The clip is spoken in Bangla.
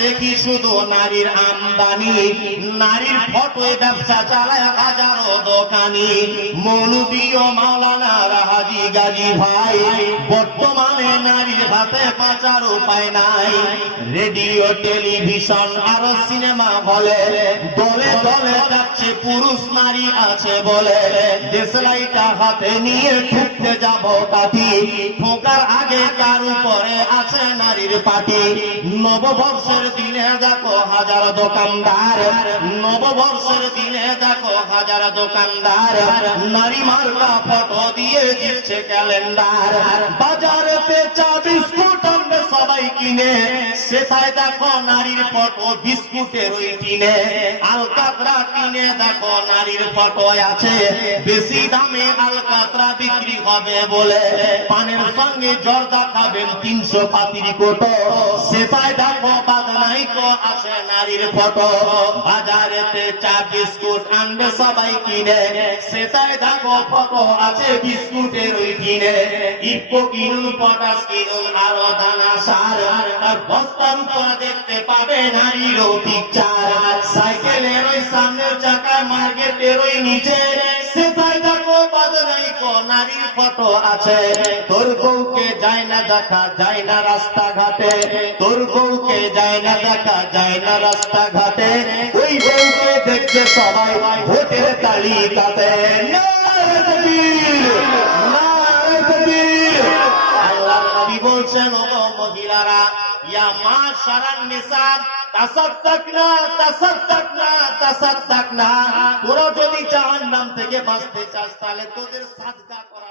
দেখি শুধু নারীর আমদানি। নারীর ফটোয় ব্যবসা চালায় হাজারো দোকানি। মৌলবী ও মাওলানা হাজি গাজী ভাই, বর্তমানে নারীর হাতে পাচার উপায় নাই। রেডিও, টেলিভিশন, আর সিনেমা বলে দলে দলে পুরুষ নারী আছে বলে দেশলাইটা হাতে নিয়ে ঠুকতে যাব কাঠি ঠোকার আগে তার উপরে আছে নারীর পাটি? নববর্ষের দিনে দেখো হাজার দোকানদার। নববর্ষের দিনে দেখো হাজার দোকানদার। নারী মার্কা ফটো দিয়ে দিচ্ছে ক্যালেন্ডার। বিস্কুট বিস্কুটের কিনে জর্দা খাবেন তিনশো পাতির কোটো। সেটাই দেখো বাদনাই আছে নারীর ফটো। বাজারেতে চা, বিস্কুট আনবে সবাই কিনে। সেটাই দেখো ফটো আছে বিস্কুটের ওই কিনে ইফকো কিনুন পটাশ কিনুন, আরও দানা সার। আর বস্তার উপর দেখতে পাবে নারীর পিকচার সাইকেলের ওই সামনের চাকা মার্কেটের ওই নিচে। নারীর ফটো আছে। তোর বউকে যায় না দেখা, যায় না রাস্তাঘাটে। তোর বউকে যায় না দেখা, যায় না রাস্তাঘাটে। ওই বউকে দেখছে সবাই ভোটের তালিকাতে। নারে ইয়া মা সারান নিসাব, তাসাদ্দাকনা তাসাদ্দাকনা তাসাদ্দাকনা। তোরা যদি জাহান্নাম থেকে বাঁচতে চাস, তাহলে তোদের সাদকা করা